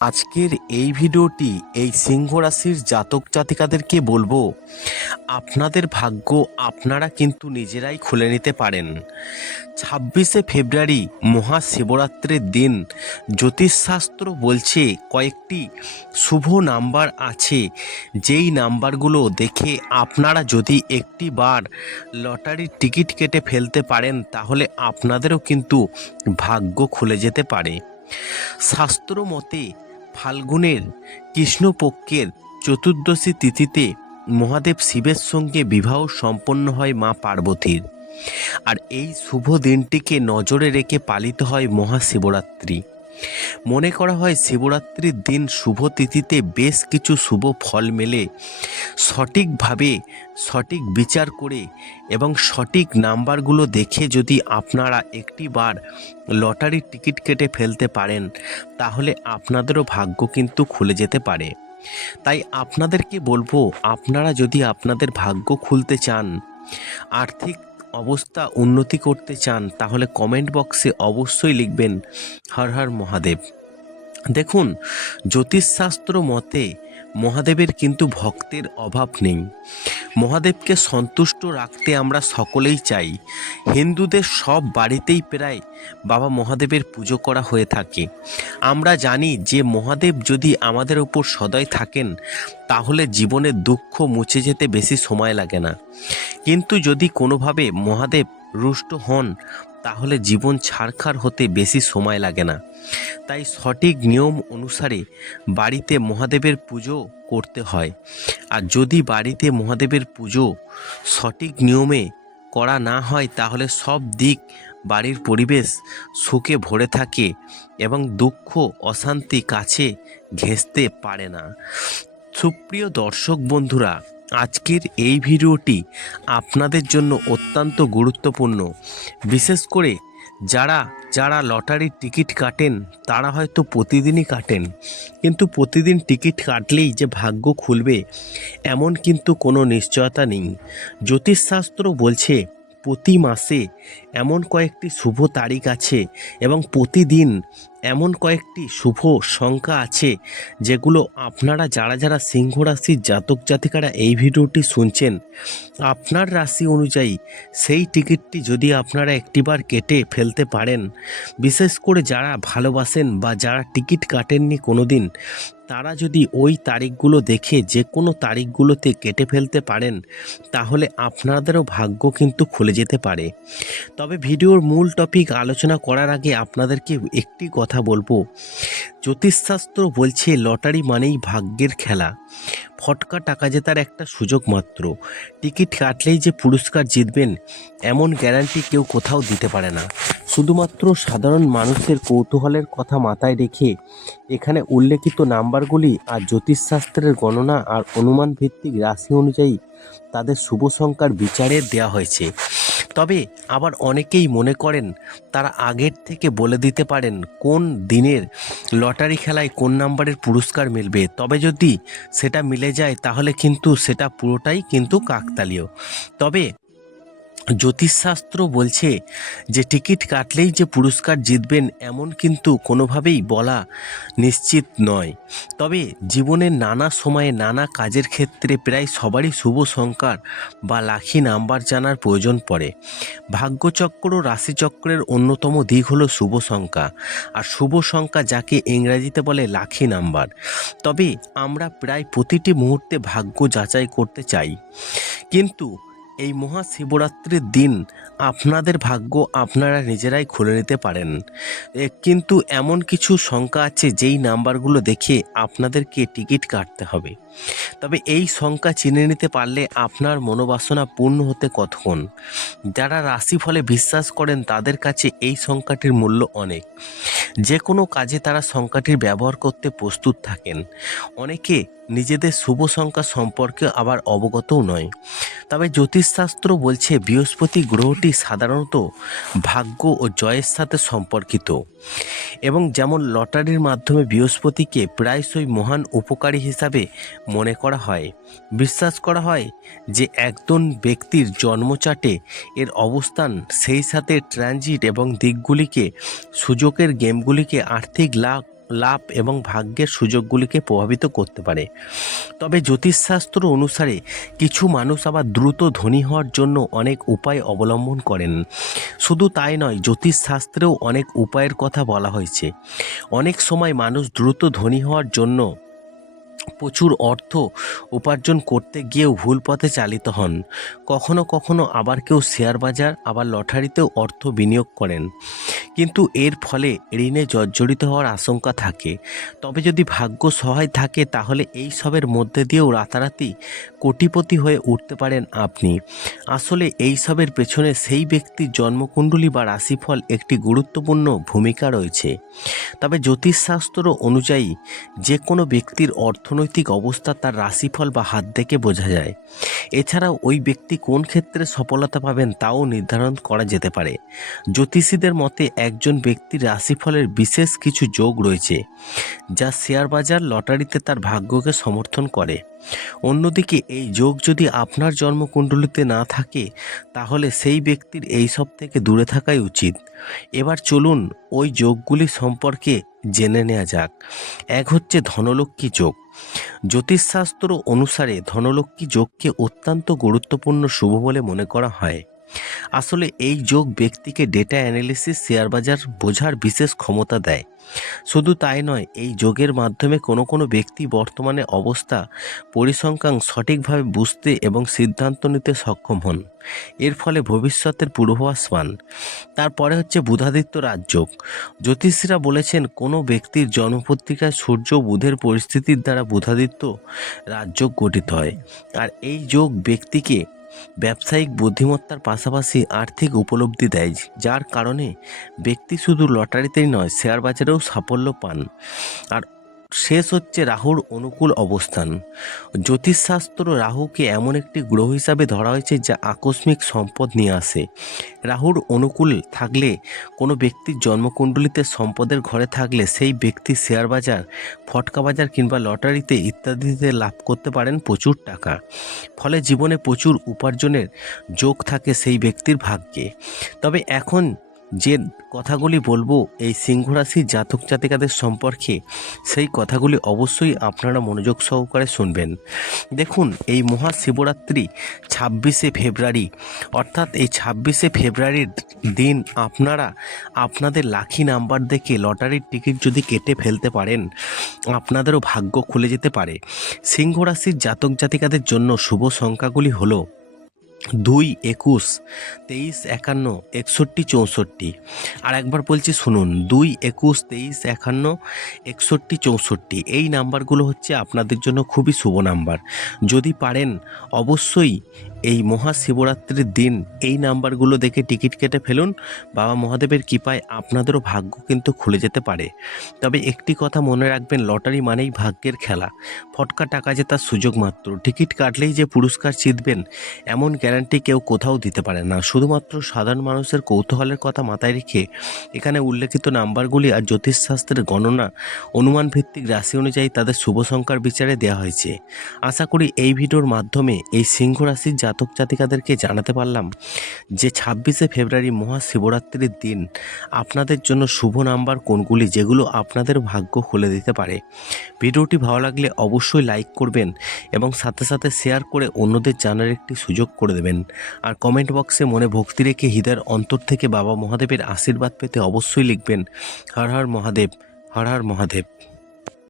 আজকের এই ভিডিওটি এই সিংহ রাশির জাতক জাতিকাদেরকে বলব, আপনাদের ভাগ্য আপনারা কিন্তু নিজেরাই খুলে নিতে পারেন। ছাব্বিশে ফেব্রুয়ারি মহাশিবরাত্রির দিন, জ্যোতিষশাস্ত্র বলছে কয়েকটি শুভ নাম্বার আছে। যেই নাম্বারগুলো দেখে আপনারা যদি একটি বার লটারির টিকিট কেটে ফেলতে পারেন, তাহলে আপনাদেরও কিন্তু ভাগ্য খুলে যেতে পারে। শাস্ত্র মতে ফাল্গুনের কৃষ্ণপক্ষের চতুর্দশী তিথিতে মহাদেব শিবের সঙ্গে বিবাহ সম্পন্ন হয় মা পার্বতীর। আর এই শুভ দিনটিকে নজরে রেখে পালিত হয় মহাশিবরাত্রি। মনে করা হয় শিবরাত্রির দিন শুভ তিথিতে বেশ কিছু শুভ ফল মেলে। সঠিকভাবে, সঠিক বিচার করে এবং সঠিক নাম্বারগুলো দেখে যদি আপনারা একটি বার লটারির টিকিট কেটে ফেলতে পারেন, তাহলে আপনাদেরও ভাগ্য কিন্তু খুলে যেতে পারে। তাই আপনাদেরকে বলব, আপনারা যদি আপনাদের ভাগ্য খুলতে চান, আর্থিক অবস্থা উন্নতি করতে চান, তাহলে কমেন্ট বক্সে অবশ্যই লিখবেন, হর হর মহাদেব। দেখুন, জ্যোতিষশাস্ত্র মতে মহাদেবের কিন্তু ভক্তের অভাব নেই। মহাদেবকে সন্তুষ্ট রাখতে আমরা সকলেই চাই। হিন্দুদের সব বাড়িতেই প্রায় বাবা মহাদেবের পুজো করা হয়ে থাকে। আমরা জানি যে মহাদেব যদি আমাদের উপর সদয় থাকেন, তাহলে জীবনের দুঃখ মুছে যেতে বেশি সময় লাগে না। কিন্তু যদি কোনোভাবে মহাদেব রুষ্ট হন, তাহলে জীবন ছাড়খার হতে বেশি সময় লাগে না। তাই সঠিক নিয়ম অনুসারে বাড়িতে মহাদেবের পুজো করতে হয়। আর যদি বাড়িতে মহাদেবের পুজো সঠিক নিয়মে করা না হয়, তাহলে সব দিক বাড়ির পরিবেশ সুখে ভরে থাকে এবং দুঃখ, অশান্তি কাছে ঘেঁষতে পারে না। সুপ্রিয় দর্শক বন্ধুরা, আজকের এই ভিডিওটি আপনাদের জন্য অত্যন্ত গুরুত্বপূর্ণ। বিশেষ করে যারা যারা লটারির টিকিট কাটেন, তারা হয়তো প্রতিদিনই কাটেন। কিন্তু প্রতিদিন টিকিট কাটলেই যে ভাগ্য খুলবে, এমন কিন্তু কোনো নিশ্চয়তা নেই। জ্যোতিষশাস্ত্র বলছে প্রতি মাসে এমন কয়েকটি শুভ তারিখ আছে এবং প্রতিদিন এমন কয়েকটি শুভ সংখ্যা আছে যেগুলো আপনারা যারা যারা সিংহ রাশির জাতক জাতিকারা এই ভিডিওটি শুনছেন, আপনার রাশি অনুযায়ী সেই টিকিটটি যদি আপনারা একটিবার কেটে ফেলতে পারেন, বিশেষ করে যারা ভালোবাসেন বা যারা টিকিট কাটেননি কোনো দিন তারা যদি ওই তারিখগুলো দেখে যে কোনো তারিখগুলোতে কেটে ফেলতে পারেন, তাহলে আপনাদেরও ভাগ্য কিন্তু খুলে যেতে পারে। তবে ভিডিওর মূল টপিক আলোচনা করার আগে আপনাদেরকে একটি কথা বলব। জ্যোতিষশাস্ত্র বলছে, লটারি মানেই ভাগ্যের খেলা। ফটকা টাকা জেতার একটা সুযোগ মাত্র। টিকিট কাটলেই যে পুরস্কার জিতবেন, এমন গ্যারান্টি কেউ কোথাও দিতে পারে না। শুধুমাত্র সাধারণ মানুষের কৌতূহলের কথা মাথায় রেখে এখানে উল্লেখিত নাম্বারগুলি আর জ্যোতিষশাস্ত্রের গণনা আর অনুমান ভিত্তিক রাশি অনুযায়ী তাদের শুভ সংখ্যার বিচারে দেওয়া হয়েছে। তবে আবার অনেকেই মনে করেন তারা আগের থেকে বলে দিতে পারেন কোন দিনের লটারি খেলায় কোন নাম্বারের পুরস্কার মিলবে। তবে যদি সেটা মিলে যায় তাহলে কিন্তু সেটা পুরোটাই কিন্তু কাকতালীয়। তবে জ্যোতিষশাস্ত্র বলছে যে টিকিট কাটলেই যে পুরস্কার জিতবেন এমন কিন্তু কোনোভাবেই বলা নিশ্চিত নয়। তবে জীবনের নানা সময়ে নানা কাজের ক্ষেত্রে প্রায় সবারই শুভ সংখ্যার বা লাখি নাম্বার জানার প্রয়োজন পড়ে। ভাগ্যচক্র রাশিচক্রের অন্যতম দিক হলো শুভ সংখ্যা। আর শুভ সংখ্যা যাকে ইংরেজিতে বলে লাখি নাম্বার। তবে আমরা প্রায় প্রতিটি মুহূর্তে ভাগ্য যাচাই করতে চাই। কিন্তু এই মহাশিবরাত্রির দিন আপনাদের ভাগ্য আপনারা নিজেরাই খুলে নিতে পারেন। কিন্তু এমন কিছু সংখ্যা আছে যেই নাম্বারগুলো দেখে আপনাদেরকে টিকিট কাটতে হবে। তবে এই সংখ্যা চিনে নিতে পারলে আপনার মনোবাসনা পূর্ণ হতে কতক্ষণ? যারা রাশিফলে বিশ্বাস করেন তাদের কাছে এই সংখ্যাটির মূল্য অনেক। যে কোনো কাজে তারা সংখ্যাটির ব্যবহার করতে প্রস্তুত থাকেন। অনেকে নিজেদের শুভ সংখ্যা সম্পর্কে আবার অবগতও নয়। তবে জ্যোতিষশাস্ত্র বলছে বৃহস্পতি গ্রহটি সাধারণত ভাগ্য ও জয়ের সাথে সম্পর্কিত। এবং যেমন লটারির মাধ্যমে বৃহস্পতিকে প্রায়শই মহান উপকারী হিসাবে মনে করা হয়, বিশ্বাস করা হয় যে একজন ব্যক্তির জন্মচাটে এর অবস্থান সেই সাথে ট্রানজিট এবং দিকগুলিকে, সুযোগের গেমগুলিকে আর্থিক লাভ লাভ এবং ভাগ্যের সুযোগগুলিকে প্রভাবিত করতে পারে। তবে জ্যোতিষশাস্ত্র অনুসারে কিছু মানুষ আবার দ্রুত ধনী হওয়ার জন্য অনেক উপায় অবলম্বন করেন। শুধু তাই নয়, জ্যোতিষশাস্ত্রেও অনেক উপায়ের কথা বলা হয়েছে। অনেক সময় মানুষ দ্রুত ধনী হওয়ার জন্য প্রচুর অর্থ উপার্জন করতে গিয়েও ভুল পথে চালিত হন। কখনো কখনো আবার কেউ শেয়ার বাজার, আবার লটারিতেও অর্থ বিনিয়োগ করেন। কিন্তু এর ফলে ঋণে জর্জরিত হওয়ার আশঙ্কা থাকে। তবে যদি ভাগ্য সহায় থাকে, তাহলে এই সবের মধ্যে দিয়েও রাতারাতি কোটিপতি হয়ে উঠতে পারেন আপনি। আসলে এই সবের পেছনে সেই ব্যক্তির জন্মকুণ্ডলী বা রাশিফল একটি গুরুত্বপূর্ণ ভূমিকা রয়েছে। তবে জ্যোতিষশাস্ত্র অনুযায়ী যে কোনো ব্যক্তির অর্থনৈতিক অবস্থা তার রাশিফল বা হাত দেখে বোঝা যায়। এছাড়াও ওই ব্যক্তি কোন ক্ষেত্রে সফলতা পাবেন তাও নির্ধারণ করা যেতে পারে। জ্যোতিষীদের মতে একজন ব্যক্তির রাশিফলের বিশেষ কিছু যোগ রয়েছে, যা শেয়ার বাজার লটারিতে তার ভাগ্যকে সমর্থন করে। অন্যদিকে, এই যোগ যদি আপনার জন্মকুণ্ডলিতে না থাকে, তাহলে সেই ব্যক্তির এই সব থেকে দূরে থাকাই উচিত। এবার চলুন ওই যোগগুলি সম্পর্কে জেনে নেওয়া যাক। এক হচ্ছে ধনলক্ষ্মী যোগ। জ্যোতিষশাস্ত্র অনুসারে ধনলক্ষ্মী যোগকে অত্যন্ত গুরুত্বপূর্ণ শুভ বলে মনে করা হয়। আসলে এই যোগ ব্যক্তিকে ডেটা অ্যানালিসিস শেয়ার বাজার বোঝার বিশেষ ক্ষমতা দেয়। শুধু তাই নয়, এই যোগের মাধ্যমে কোনো কোনো ব্যক্তি বর্তমানে অবস্থা পরিসংখ্যান সঠিকভাবে বুঝতে এবং সিদ্ধান্ত নিতে সক্ষম হন। এর ফলে ভবিষ্যতের পূর্বাভাস পান তারপরে হচ্ছে বুধাদিত্য রাজযোগ জ্যোতিষীরা বলেছেন, কোনো ব্যক্তির জন্মপত্রিকায় সূর্য বুধের পরিস্থিতির দ্বারা বুধাদিত্য রাজযোগ গঠিত হয়। আর এই যোগ ব্যক্তিকে ব্যবসায়িক বুদ্ধিমত্তার পাশাপাশি আর্থিক উপলব্ধি দেয়, যার কারণে ব্যক্তি শুধু লটারিতেই নয়, শেয়ার বাজারেও সাফল্য পান। আর শেষ হচ্ছে রাহুর অনুকূল অবস্থান। জ্যোতিষশাস্ত্র রাহুকে এমন একটি গ্রহ হিসাবে ধরা হয়েছে যা আকস্মিক সম্পদ নিয়ে আসে। রাহুর অনুকূল থাকলে কোনো ব্যক্তির জন্মকুণ্ডলিতে সম্পদের ঘরে থাকলে সেই ব্যক্তি শেয়ার বাজার, ফটকা বাজার কিংবা লটারিতে ইত্যাদিতে লাভ করতে পারেন প্রচুর টাকা। ফলে জীবনে প্রচুর উপার্জনের যোগ থাকে সেই ব্যক্তির ভাগ্যে। তবে এখন যে কথাগুলি বলব, এই সিংহ রাশির জাতক জাতিকাদের সম্পর্কে সেই কথাগুলি অবশ্যই আপনারা মনোযোগ সহকারে শুনবেন। দেখুন, এই মহাশিবরাত্রি ছাব্বিশে ফেব্রুয়ারি, অর্থাৎ এই ছাব্বিশে ফেব্রুয়ারির দিন আপনারা আপনাদের লাখি নাম্বার দেখে লটারির টিকিট যদি কেটে ফেলতে পারেন, আপনাদেরও ভাগ্য খুলে যেতে পারে। সিংহ রাশির জাতক জাতিকাদের জন্য শুভ সংখ্যাগুলি হলো দুই একুশ, তেইশ, একান্ন, একষট্টি, চৌষট্টি। আর একবার বলছি, শুনুন, দুই একুশ, তেইশ, একান্ন, একষট্টি, চৌষট্টি। এই নাম্বারগুলো হচ্ছে আপনাদের জন্য খুবই শুভ নাম্বার। যদি পারেন, অবশ্যই এই মহাশিবরাত্রির দিন এই নাম্বারগুলো দেখে টিকিট কেটে ফেলুন। বাবা মহাদেবের কৃপায় আপনাদেরও ভাগ্য কিন্তু খুলে যেতে পারে। তবে একটি কথা মনে রাখবেন, লটারি মানেই ভাগ্যের খেলা। ফটকা টাকা জেতার সুযোগ মাত্র। টিকিট কাটলেই যে পুরস্কার জিতবেন, এমন গ্যারান্টি কেউ কোথাও দিতে পারে না। শুধুমাত্র সাধারণ মানুষের কৌতূহলের কথা মাথায় রেখে এখানে উল্লেখিত নাম্বারগুলি আর জ্যোতিষশাস্ত্রের গণনা অনুমান ভিত্তিক রাশি অনুযায়ী তাদের শুভ সংখ্যার বিচারে দেওয়া হয়েছে। আশা করি এই ভিডিওর মাধ্যমে এই সিংহ রাশির জাতক জাতিকাদেরকে জানাতে পারলাম যে ছাব্বিশে ফেব্রুয়ারি মহাশিবরাত্রির দিন আপনাদের জন্য শুভ নাম্বার কোনগুলি যেগুলো আপনাদের ভাগ্য খুলে দিতে পারে। ভিডিওটি ভালো লাগলে অবশ্যই লাইক করবেন এবং সাথে সাথে শেয়ার করে অন্যদের জানার একটি সুযোগ করে দেবেন। আর কমেন্ট বক্সে মনে ভক্তি রেখে হৃদয়ের অন্তর থেকে বাবা মহাদেবের আশীর্বাদ পেতে অবশ্যই লিখবেন, হর হর মহাদেব, হর হর মহাদেব।